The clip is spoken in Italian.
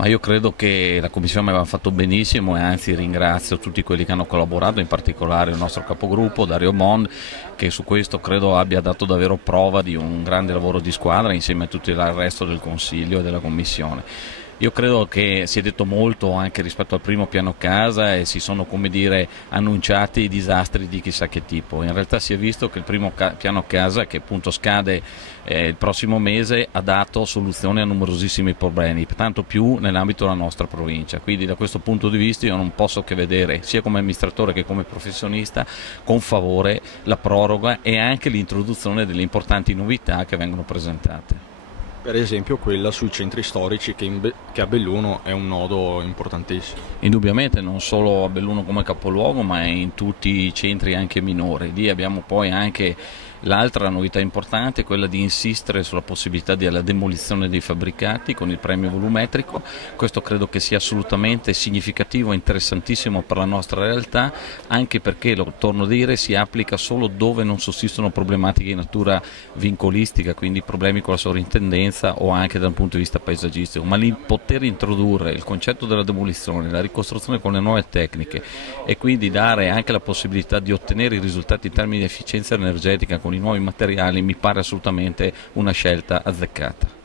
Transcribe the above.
Ma io credo che la Commissione aveva fatto benissimo e anzi ringrazio tutti quelli che hanno collaborato, in particolare il nostro capogruppo Dario Mond, che su questo credo abbia dato davvero prova di un grande lavoro di squadra insieme a tutto il resto del Consiglio e della Commissione. Io credo che si è detto molto anche rispetto al primo piano casa e si sono, come dire, annunciati disastri di chissà che tipo. In realtà si è visto che il primo piano casa, che appunto scade il prossimo mese, ha dato soluzione a numerosissimi problemi, tanto più nell'ambito della nostra provincia. Quindi da questo punto di vista io non posso che vedere, sia come amministratore che come professionista, con favore la proroga e anche l'introduzione delle importanti novità che vengono presentate. Per esempio quella sui centri storici che a Belluno è un nodo importantissimo. Indubbiamente non solo a Belluno come capoluogo, ma in tutti i centri anche minori. Lì abbiamo poi anche l'altra novità importante, quella di insistere sulla possibilità della demolizione dei fabbricati con il premio volumetrico. Questo credo che sia assolutamente significativo e interessantissimo per la nostra realtà, anche perché, lo torno a dire, si applica solo dove non sussistono problematiche di natura vincolistica, quindi problemi con la sovrintendenza o anche dal punto di vista paesaggistico, ma lì poter introdurre il concetto della demolizione, la ricostruzione con le nuove tecniche e quindi dare anche la possibilità di ottenere i risultati in termini di efficienza energetica con i nuovi materiali mi pare assolutamente una scelta azzeccata.